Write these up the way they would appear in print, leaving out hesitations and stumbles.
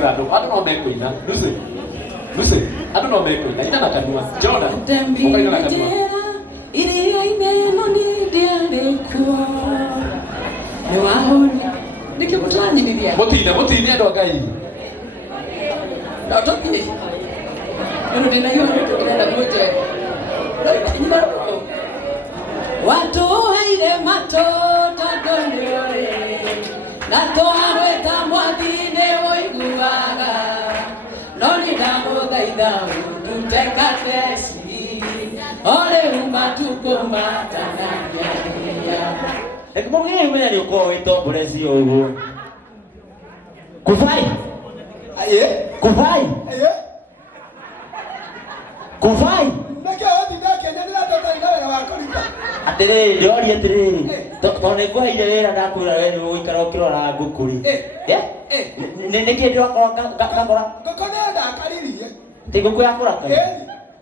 nĩgetha andũ no mekũina Lucy andũ no mekũina ina na kanua Jordan ũkaina na kanua iria-inĩ no nĩ ndĩarĩkuo nĩ wahũnia nĩkĩ mũtũranyiria mũtine andũ a Ngai Tokile. Ndio ninayo ndio moja. Watu haire mato tadonyo. Na toare ta mwadine woiguaga. Noni ndamo thaitha tuteka tesi. Ole umatuko matananya. Ekmonge mwe ni uko wito buresi ogo. Kufai. Aye. Kufai. Aye. Kufai. Nake hodi nake nyenera tota ina wa korita. Atere ndori atere. Tone kwa ile wera ndakwira we ni uikara ukirora ngukuri. Niki ndio akora. Ngokona ndakaririye. Ti nguku yakora kai.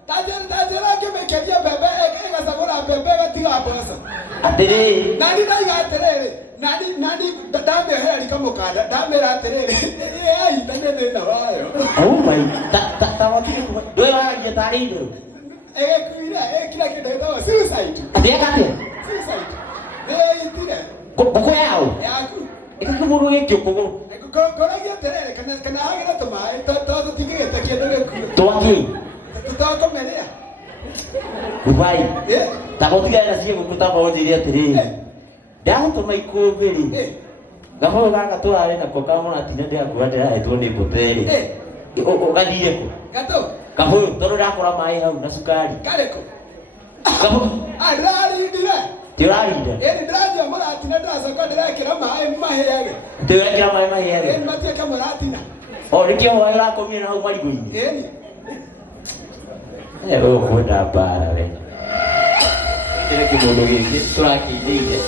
Tajera kimekeria bebe egasagura bebe gatiga bosa. Atere. Nani ndaiga atere. Nani dame heri kamukanda damera atere. Tane na wayo. Oh my. Ta wakini doe waje tarindo. Kuira kila kitu ndio suicide. Atia kate. Suicide. Itire. Kuko yao. Yaku. Ikakuburu yekyo Koragia terere kana hagira tumai to tigete kiende Twaki. Tutakomerea. Kufai. Takotiga na sie kutaka ojiri atiri. Dato maikubiri. Gahoro gaka tware na kokamona tinende agwandira etwo ni boteri. Ugathire ku. Gato. Gahoro toro rakora mai hau na sukari. Kareko. Gahoro. Arari ndire. Tirarinda. Ndraje amara tinenda soko ndirekira mai mahere. Ndirekira mai mahere. Matie kamera tina. Nikio wala komina hau marigoini. Wewe kwenda bara wewe. Ile kidogo hiki turakijije.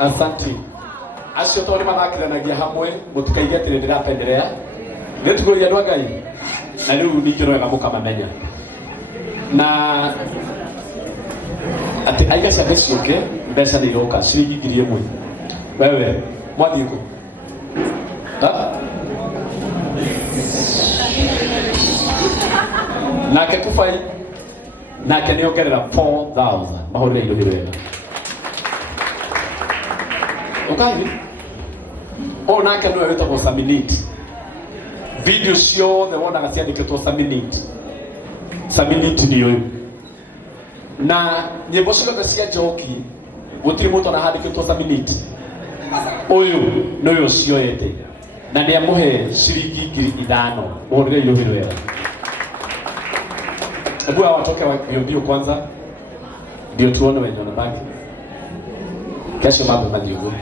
Asante. Acio tore mathakiranagia hamwe mutikaige atire ndirapenderea. Nitugoria andũ a Ngai. Na rĩu ningĩ wega mũkamamenya. Na ati aiga cia ciũke mbeca nĩ iroka ciringi 1,000. Wewe mwathiĩ kũ? Nake Kufai nake nĩ ongerera 4,000 mahũrĩre indo wega. Okay. Oh, nake no wetagwo Saminate. Video ciothe wonaga ciandĩkĩtwo Saminate. Saminate nĩ ũyũ. Na nyĩmbo ciothe cia Njoki gũtirĩ mũndũ handĩkĩtwo Saminate. Ũyũ nĩ ũyũ cioete. Na nĩ amũhe ciringi 5,000 mũhũrĩre indo wega. Hebu watoke bio kwanza. Ndio tuone wenye wanabaki. Kesho mambo madhiugu.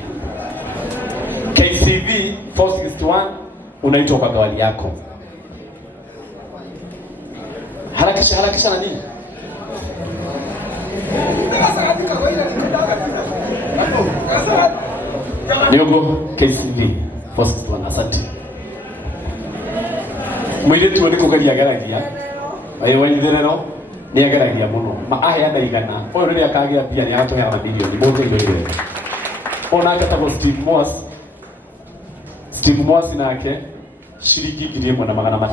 KCV 461 unaitwa kwa gawali yako. Harakisha na nini? Niogo KCV 461 asante. Mwile tu ndiko kali agaragia. Ayo wanyitherero ni agaragia muno. Aheana igana. Oyo rĩrĩa akagia pia ni agatoheana milioni. Mũndũ indo. Ona akatagwo Steve Moss nake shiringi 1,500.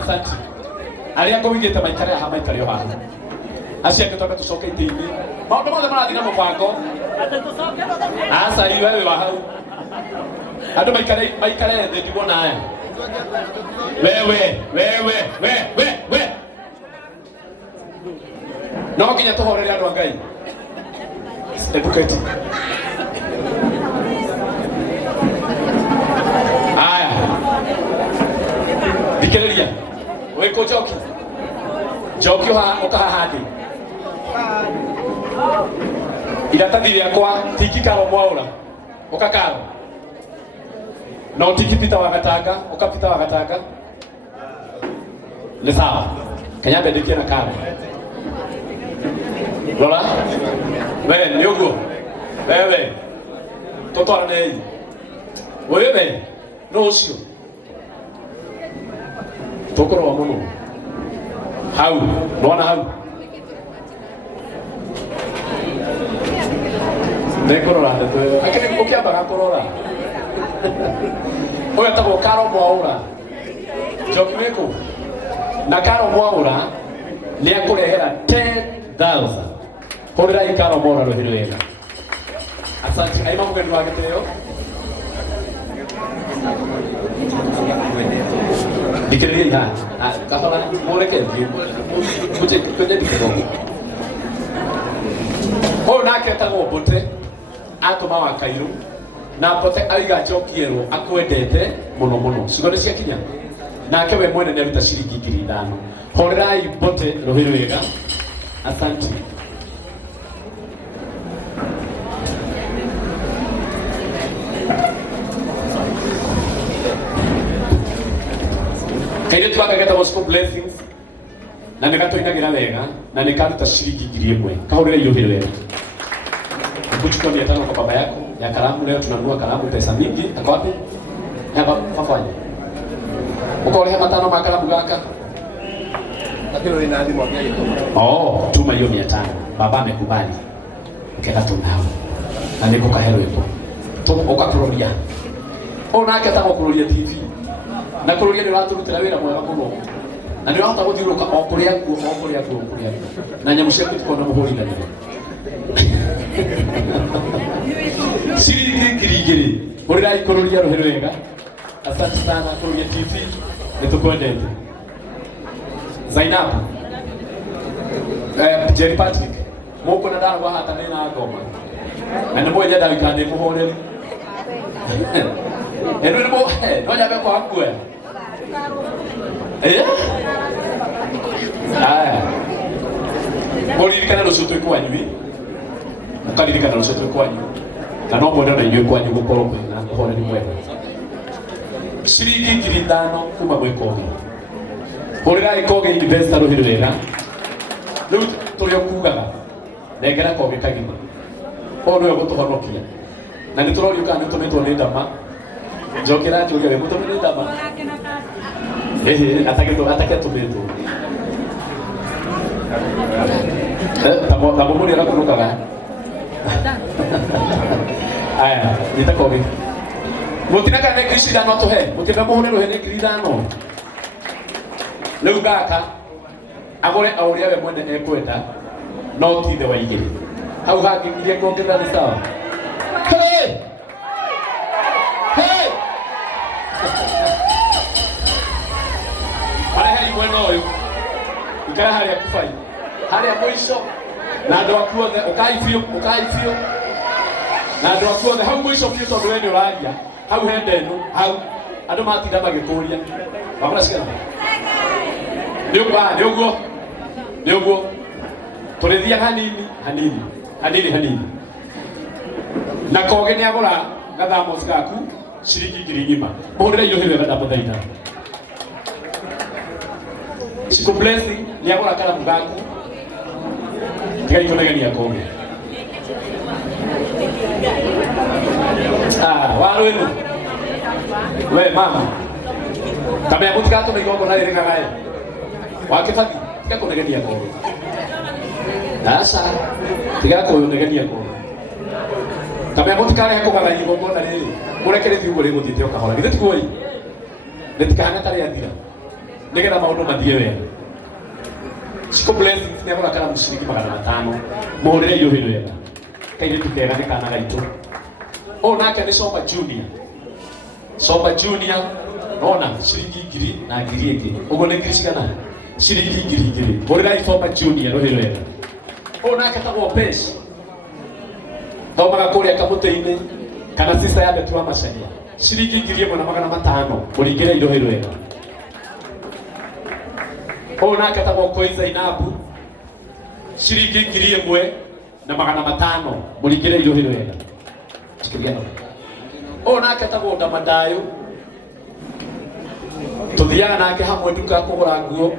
Asante. Aria ngowigite maikare ha maikare ha. Acia ngitoka tucoke itiini. Maundu mothe marathi na mubango. Asa iwe wa hau. Andu maikare thĩ ndibona aya. We. No nginya tuhorere andu a Ngai. Edukati. Aya. Dikeleria. Weko joki. Joki ukaha hadi. Iratathi rĩakwa tiki Karo Mwaura. Ukakaro. No tiki Peter Wagatanga, ukapita Wagatanga. Ni sawa. Kenya bendikia na Karo. Lola? Wewe nyogo. Wewe. Toto anei. Wewe. No ucio. Tokoro wa muno. Hau, nona hau. Nekorora ndeto. Akene ukiamba gakorora. Oya tabo Karo Mwaura. Joki weko. Na Karo Mwaura ni akurehera 10,000. Horera Karo Mwaura rohero wega. Asante aima mugeni wa giteo. Dikeleria ina. Kahora moreke. Muje kwende dikero. O nake tago bote atoma wa Kairu na bote aiga Jokiero akwendete muno sigone cia kinya nake we mwene ne ruta ciringi 5,000 horai bote rohero wega. Asante. Kaire twakageta gospel blessings na nikatoinagira wega na nikaruta ciringi 1,000 kahorera irohero wega. Kuchukua 500 kwa baba yako ya kalamu. Leo tunanunua kalamu pesa mingi. Ako wapi? Hapa fafanya. Uko leo 500 kwa kalamu gaka. Lakini ina hadi mwaka hiyo. Oh, tuma hiyo 500. Baba amekubali. Ukenda tunao. Na niko kahero ipo. Tomo ukakurudia. Ona yake atakurudia TV. Na kurudia ni watu rutira wira mwega muno. Na ndio hata guthiuruka okuria ku. Na nyamucia kutikona muhuri na ndio. Siri horera ikururia rohero wega. Asante sana kururia TV nitukwendete. Zainab Jerry Patrick moko na dara wa hata nina ngoma na mmoja ndawika ndi muhoreri eno ni mo no nyabe kwa akwe aya moririkana rucutu ikwanyu mukaririkana rucutu ikwanyu na no mwenda na inywe kwanyu gukorwo kwina uhoreri mwega. Ciringi 5,000 kuma gwĩ Kogi. Hũrĩrai Kogi investor rohero wega. Rĩu tũrĩ okugaga nengera Kogi kagima. O nĩwe gũtũhonokia. Na nĩ tũrorio kana nĩtũmĩtwo nĩ ndama. Njokera njũria we mũtũmĩtwo nĩ ndama. Atakĩtũmĩtwo. Tamo mũrĩ arakũrũkaga. Aya, nyita Kogi. Mutinaka ne Krishna no tohe, mutinaka muhone rohe ne Krishna no. Leu gaka agore auria we mwende ekwenda no tithe wa igiri. Hau haki ngiye kuongera ni sawa. Hey! Hey! mwena uyu ikara haria kufai haria mwisho na ndo akuothe ukaifio na ndo akuothe hau mwisho pia tondu we ni uraria hau hendenu hau andu matinda magikuria wamuna sikana ni uguo turithia hanini na koge ni agura gathamos gaku ciringi 1000 muhurira iyo hiwe gada muthaina Chico Blessing ni agura karamu gaku tiga ikonegania koge warwenu we mama kama ya mutika to migongo na ile kagae wakifati tiga konegania koge asa tiga konegania koge kama ya mutika ya kogaga igongo na ile murekere thiugo ri guthite okahora githe tikuoi netikana tari athira nigera maundu mathie wega Chico Blessing ni agora kana mushiriki 500 muhurire iyo hino wega kaire tukega ni kana gaitu nake ni Somba Junior ona shiringi 1000 na 1000 ugo ni ngirishikana shiringi 2000 muhurire Somba Junior rohiro wega nake tagwo Pesh thomaga kuria kamute-ini kana sister ya Betua Macharia shiringi 1500 muringire irohiro wega nake tagwo Koiza Inabu shiringi 1500 muringire irohiro wega tikiriano nake tagwo Damadayo tuthiaga nake hamwe nduka kugura nguo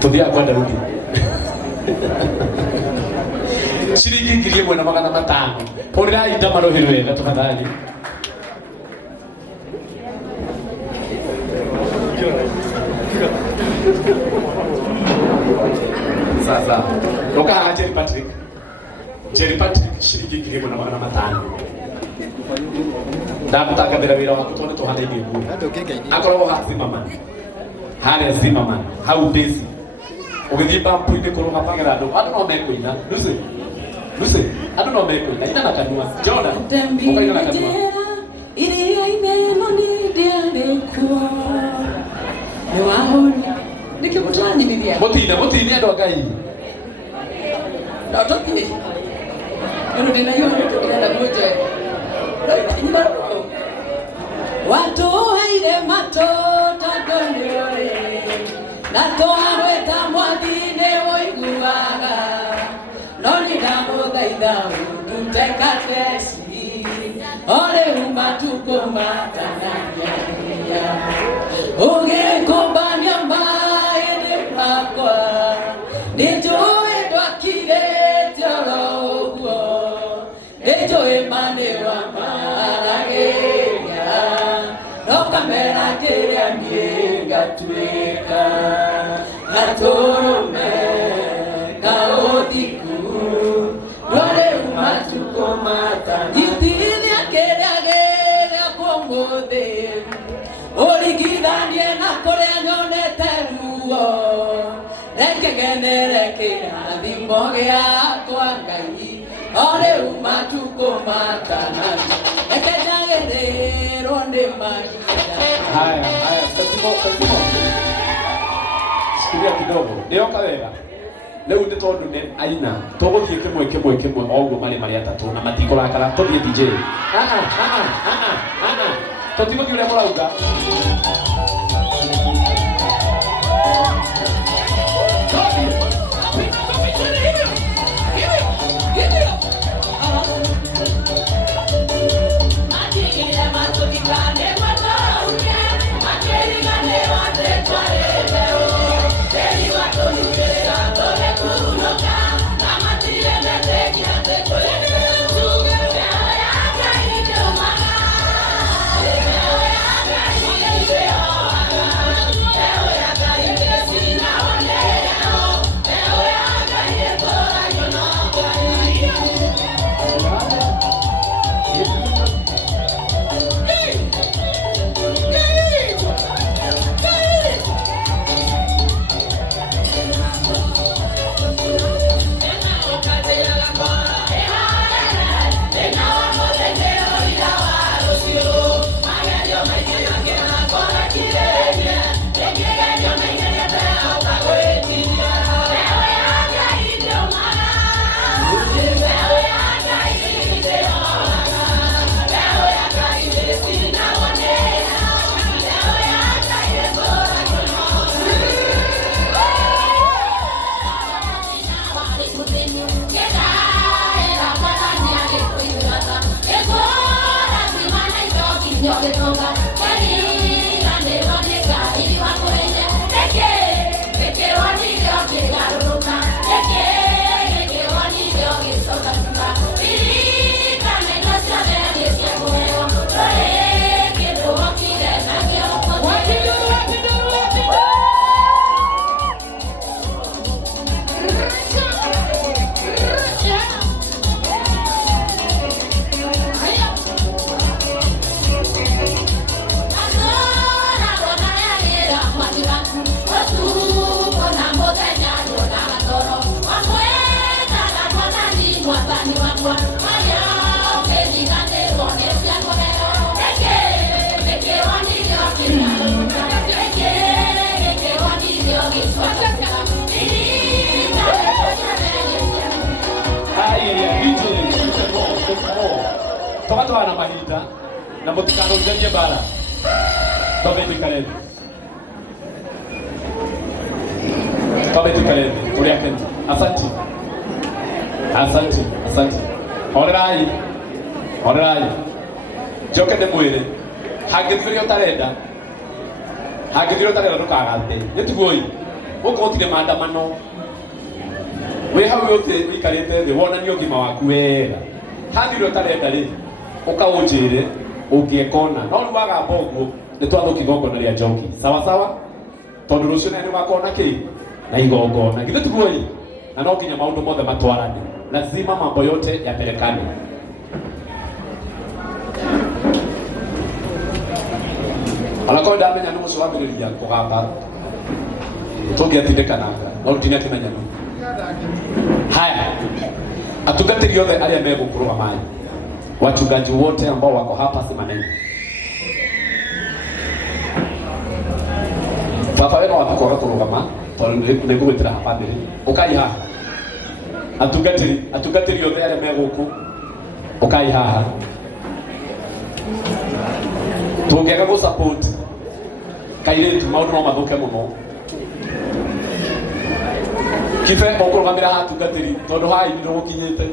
tuthiaga kwa Daudi shiringi 1500 hurira ida marohiro wega tafadhali sasa toka Jerry Patrick shiringi 1500 ndamutaka wira waku tondu tuhanainie nguo akorwo haria Zimmerman hau base ugithie bampu-ini kurugamagira andu no mekuina Lucy andu no mekuina ina na kanua Jordan ukaina na kanua iria-ini no ni ndiarikuo ni wahuri nikimutanyiriria mutine andu Ngai Ndotoki. Ndio nina hiyo ndio tunaenda kuja. Watu haire matota donyo na toareta mwadine woiguaga no ni damo daida utekatesi ole umatuko matananya oge kombania maene pakwa nijoe emane wa marageria no kamera keria mienga tueka naturume kaotiku dole umatuko mata itilia keria kongode origidanie na korea nyonete ruo rekegenere kirathimogea kwa Ngai ole umatuko matana ekejagerero ndi magia haya katimo sikia kidogo nioka wega leo ndi tondu ne aina tuguthie kimwe oguo mari atatu na matiko rakara tuthie DJ tutiguthie uria murauga Toka na mahita na mutikano nje bara. Tobe tikaleni. Tobe tikaleni. Uri akenti. Asante. Asante. Asante. Orai. Orai. Joke de mwere. Hagithirio tarenda. Hagithirio tarenda nukagate. Yetugoi. Uko otire maandamano. We hau yote wikarite thi wona ni ogima waku wega. Hagithirio tarenda ri. Ukaujire ugiekona no rubaga bongo nitwatho kigongo na ria njoki sawa sawa tondu rucio nene wakona ki na igongona githe tuguoi na no nginya maundu mothe matwarane lazima mambo yote yapelekane alako ndamenya ni muco wambiriria kugamba tungiatindekananga no rutinia kimenya no haya atungatiri othe aria megukuruma mai wachungaji wote ambao wako hapa si maneno. Papa wenu watukora kurugama, negugwetera hapa mbere. Ukai haha. Atungatiri yothe yale meguku. Ukai haha. Tungeka go support. Kaire tu maundu no mathuke muno. Kife okurũgamĩra haha atungatĩri tondu haha indo gukinyite.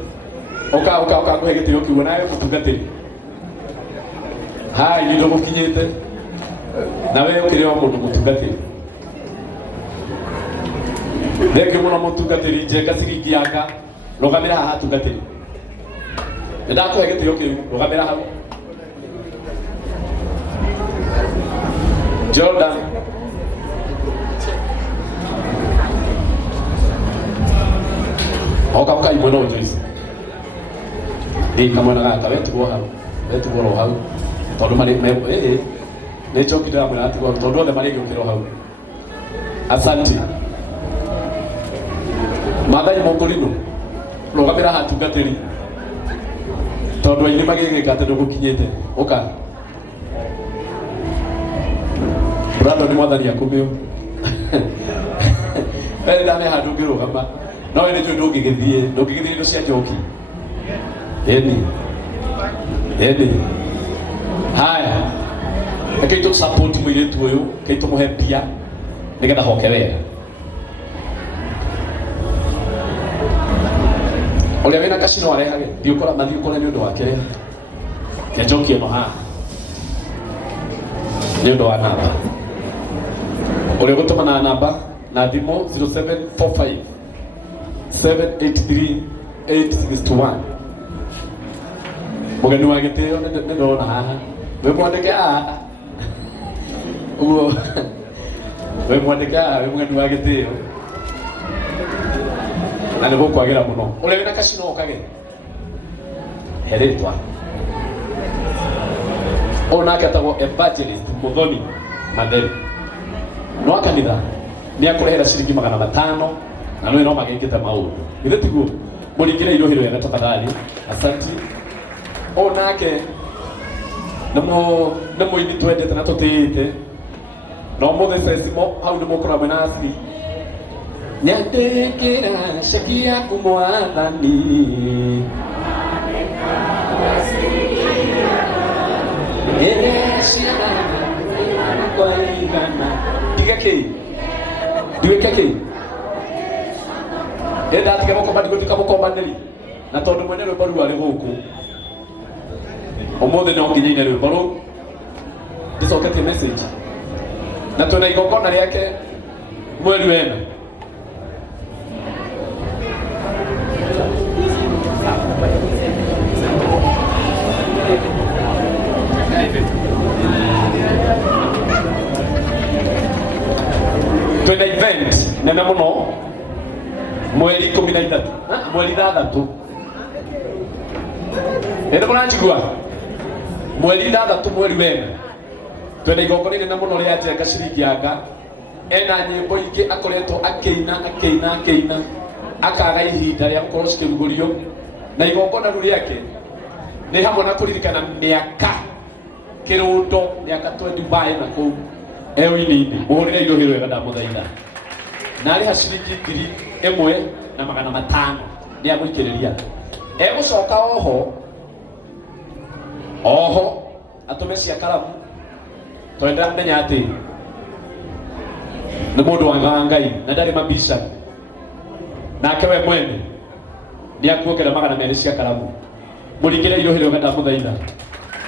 Oka kuhe gĩtĩo kiugo nawe mũtungatĩri. Haha indo gukinyite. Nawe ukĩrĩ o mũndũ mũtungatĩri. Thengio mũno mũtungatĩri njenga ciringi yaka. Rũgamĩra haha atungatĩri. Nĩndakũhe gĩtĩo kĩu, rũgamĩra hau. Jordan. Oka imwena ujuisi. Kama gaka wetugo hau. Tondu mari ne chokira mwana atigo tondu othe mari gukiro hau. Asante. Mathai Mongolino. Rugamira hatungatĩri. Tondu aini magigika ati ndugukinyite. Oka. Brando ni mwathani akumio. Ele ndame handu ngirugama. No ene ndio ngigithie ndo cia njoki. Eni. Haya. Akaito support mwiretu uyu, kaito muhe pia. Nigetha hoke wega. Ole wena kashino arehage, ndiukora mathio kora ni undu wake. Ke njoki eno haha. Ni undu wa namba. Ole gutuma na namba na thimo 0745 783 861. Mugeni wa gitio ndona haha. We mwandike haha. Ugo. We mwandike haha, we mugeni wa gitio. Na niguo kwagira muno. Ule wina kashino okage. Heretwa. Ona katagwo evangelist Muthoni Matheri. No akanitha ni akurehera ciringi 500 na no magikite maundu. Ithe tiguo muringire irohiro ya tafadhali. Asante. Onake namo ini twendete na tutite no muthe sesimo hau ni mukora mwena asiri nyandikira shaki yaku mwathani ciana kwa igana digake enda atige mukomba ndigotika mukomba neri na tondu mwene rwimbo rwa ri guku umuthe no nginya ine rwimbo ru nicoketie message na tuna igongona riake mweri wena twina event nene muno mweri 13 mweri 3 ende munanjigua mweri 3 mweri wena twina igongona nene muno ria Njenga ciringi yanga ena nyimbo ingi akoretwo akeina akaga ihinda ria gukorwo cikirugurio na igongona riu riake ni hamwe na kuririkana miaka kirundo miaka 25 na kuu ewini muhurire irohiro wega ndamuthaitha na ari ha ciringi 1,500 ni agwikiriria egucoka oho atume cia karamu twendera menya ati ni mundu wa Ngai na ndari mabisha nake we mwene ni akuongera 200 cia karamu muringire irohiro wega ndamuthaitha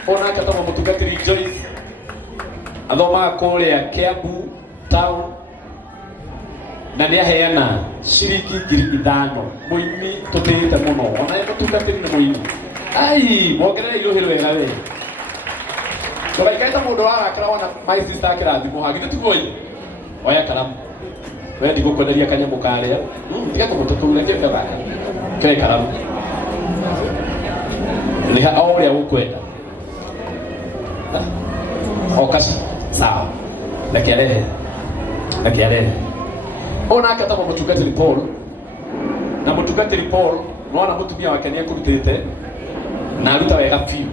ona katama mutungatiri Joyce athoma kuria Kiambu town na ni aheana ciringi 5,000 muini tutite muno ona mutungatiri ni muini ai mwongerere irohiro wega we turaikaita mundu warakira wana my sister akirathimo hagithe tigoi oya karamu we ndigo kwenderia kanyamu karia tiga kumutukura kile bana kile karamu ni ha auria ukwenda okasi sawa nakialehe ona akatama mutungatiri Paul na mutungatiri Paul mwana mutumia wake ni akurutite na aruta wega fiu